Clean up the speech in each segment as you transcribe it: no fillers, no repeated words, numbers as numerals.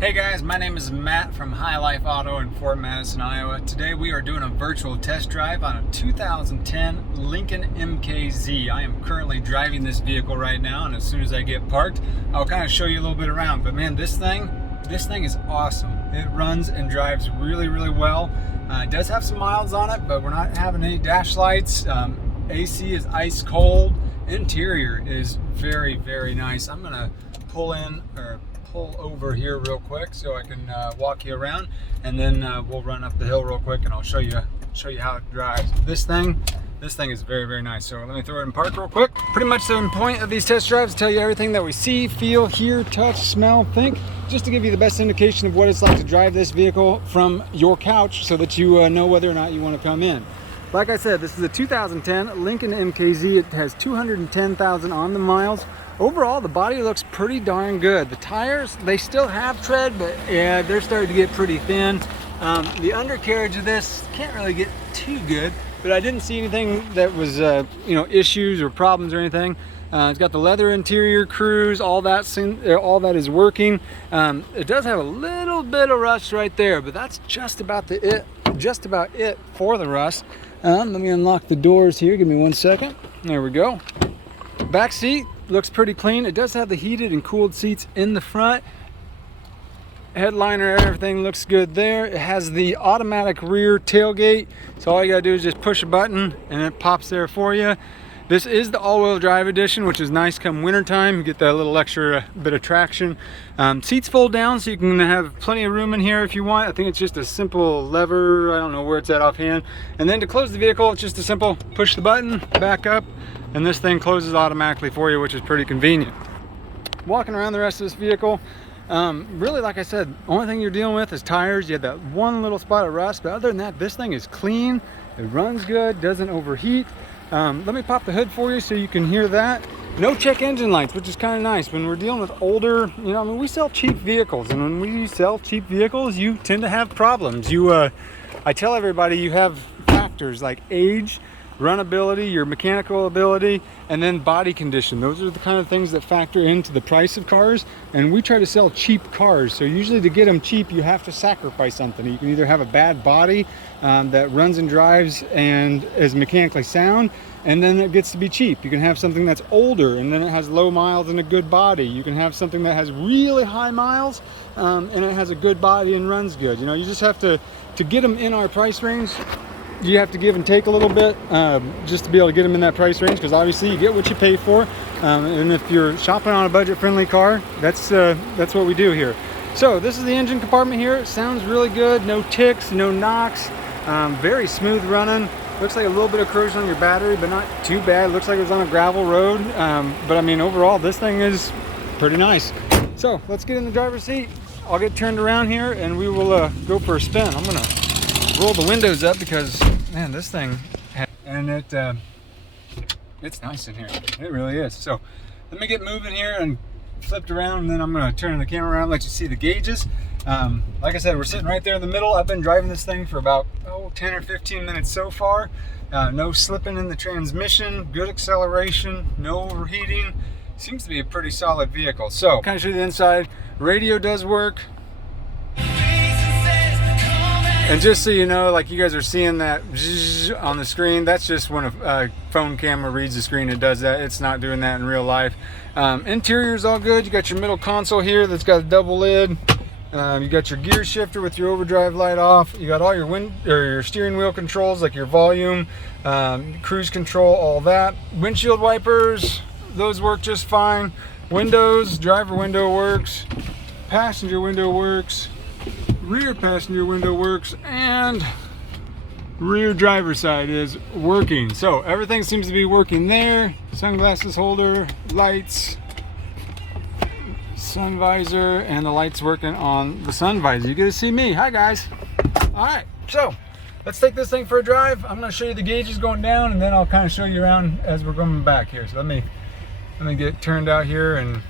Hey guys, my name is Matt from High Life Auto in Fort Madison, Iowa. Today we are doing a virtual test drive on a 2010 Lincoln MKZ. I am currently driving this vehicle right now, and as soon as I get parked, I'll kind of show you a little bit around. But man, this thing is awesome. It runs and drives really well. It does have some miles on it, but we're not having any dash lights. AC is ice cold. Interior is very nice. I'm gonna pull over here real quick so I can walk you around, and then we'll run up the hill real quick and I'll show you how it drives. This thing is very nice. So let me throw it in park real quick. Pretty much the point of these test drives, tell you everything that we see, feel, hear, touch, smell, think, just to give you the best indication of what it's like to drive this vehicle from your couch so that you know whether or not you want to come in. Like I said, this is a 2010 Lincoln MKZ. It has 210,000 on the miles. Overall, the body looks pretty darn good. The tires, they still have tread, but yeah, they're starting to get pretty thin. The undercarriage of this can't really get too good, but I didn't see anything that was issues or problems or anything. It's got the leather interior, cruise, all that is working. It does have a little bit of rust right there, but that's just about it for the rust. Let me unlock the doors here. Give me 1 second. There we go. Back seat looks pretty clean. It does have the heated and cooled seats in the front. Headliner, everything looks good there. It has the automatic rear tailgate, so all you gotta do is just push a button and it pops there for you. This is the all-wheel drive edition, which is nice come wintertime. You get that little extra bit of traction. Seats fold down so you can have plenty of room in here if you want. I think it's just a simple lever. I don't know where it's at offhand. And then to close the vehicle, it's just a simple push the button, back up, and this thing closes automatically for you, which is pretty convenient. Walking around the rest of this vehicle, really, like I said, only thing you're dealing with is tires. You had that one little spot of rust, but other than that, this thing is clean. It runs good, doesn't overheat. Let me pop the hood for you so you can hear that. No check engine lights, which is kind of nice. When we're dealing with older, we sell cheap vehicles, and when we sell cheap vehicles, you tend to have problems. I tell everybody you have factors like age, runability, your mechanical ability, and then body condition. Those are the kind of things that factor into the price of cars, and we try to sell cheap cars. So usually to get them cheap, you have to sacrifice something. You can either have a bad body that runs and drives and is mechanically sound, and then it gets to be cheap. You can have something that's older and then it has low miles and a good body. You can have something that has really high miles and it has a good body and runs good. You just have to get them in our price range. You have to give and take a little bit just to be able to get them in that price range, because obviously you get what you pay for. And if you're shopping on a budget-friendly car, that's what we do here. So this is the engine compartment here. It sounds really good. No ticks, no knocks. Very smooth running. Looks like a little bit of corrosion on your battery, but not too bad. Looks like it was on a gravel road. But I mean, overall, this thing is pretty nice. So let's get in the driver's seat. I'll get turned around here and we will go for a spin. I'm gonna roll the windows up because, man, this thing, and it's nice in here. It really is. So let me get moving here and flipped around, and then I'm gonna turn the camera around and let you see the gauges. Like I said, we're sitting right there in the middle. I've been driving this thing for about 10 or 15 minutes so far. No slipping in the transmission, good acceleration, no overheating. Seems to be a pretty solid vehicle. So kind of show you the inside. Radio does work. And just so you know, like you guys are seeing that on the screen, that's just when a phone camera reads the screen, it does that. It's not doing that in real life. Interior is all good. You got your middle console here that's got a double lid. You got your gear shifter with your overdrive light off. You got all your steering wheel controls, like your volume, cruise control, all that. Windshield wipers, those work just fine. Windows, driver window works. Passenger window works. Rear passenger window works, and rear driver side is working. So everything seems to be working there. Sunglasses holder, lights, sun visor, and the lights working on the sun visor. You get to see me. Hi guys. All right, so let's take this thing for a drive. I'm going to show you the gauges going down, and then I'll kind of show you around as we're going back here. So let me get turned out here and.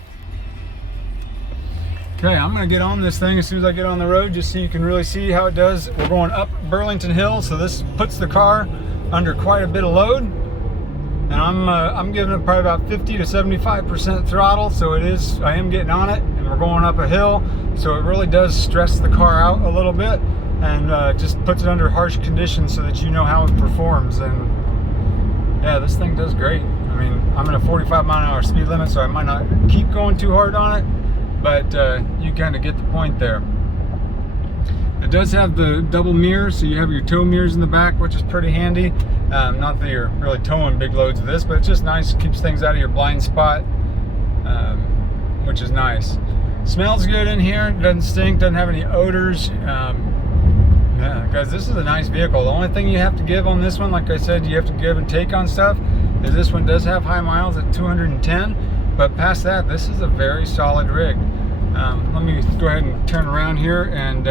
Okay, I'm gonna get on this thing as soon as I get on the road, just so you can really see how it does. We're going up Burlington Hill, so this puts the car under quite a bit of load. And I'm giving it probably about 50 to 75% throttle, so I am getting on it. And and we're going up a hill, so it really does stress the car out a little bit, and just puts it under harsh conditions so that you know how it performs. And yeah, this thing does great. I mean, I'm in a 45-mile-an-hour speed limit, so I might not keep going too hard on it, but you kind of get the point there. It does have the double mirror, so you have your tow mirrors in the back, which is pretty handy. Not that you're really towing big loads of this, but it's just nice. Keeps things out of your blind spot, which is nice. Smells good in here. Doesn't stink. Doesn't have any odors. Yeah, guys, this is a nice vehicle. The only thing you have to give on this one, like I said, you have to give and take on stuff, is this one does have high miles at 210, but past that, this is a very solid rig. Let me go ahead and turn around here, and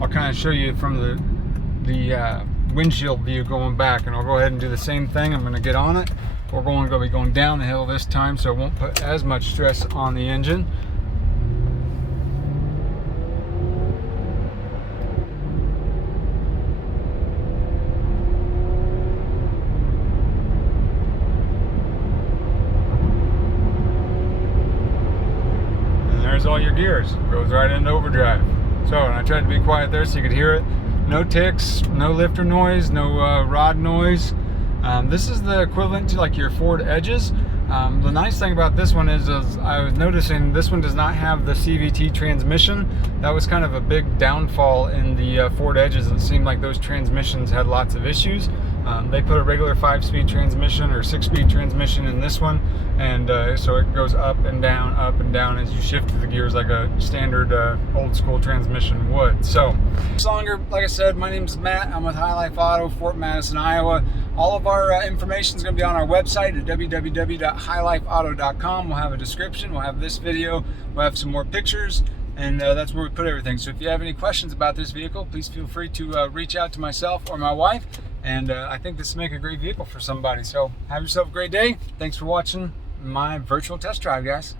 I'll kind of show you from the windshield view going back, and I'll go ahead and do the same thing. I'm going to get on it. We're going to be going down the hill this time, so it won't put as much stress on the engine. There's all your gears. Goes right into overdrive. So, and I tried to be quiet there so you could hear it. No ticks, no lifter noise, no rod noise. This is the equivalent to like your Ford Edges. The nice thing about this one is I was noticing this one does not have the CVT transmission. That was kind of a big downfall in the Ford Edges. It seemed like those transmissions had lots of issues. They put a regular 5-speed transmission or 6-speed transmission in this one, and so it goes up and down as you shift the gears like a standard old school transmission would. So, longer, like I said, my name is Matt. I'm with High Life Auto, Fort Madison, Iowa. All of our information is going to be on our website at www.highlifeauto.com. We'll have a description, we'll have this video, we'll have some more pictures, and that's where we put everything. So if you have any questions about this vehicle, please feel free to reach out to myself or my wife, and I think this will make a great vehicle for somebody. So have yourself a great day. Thanks for watching my virtual test drive, guys.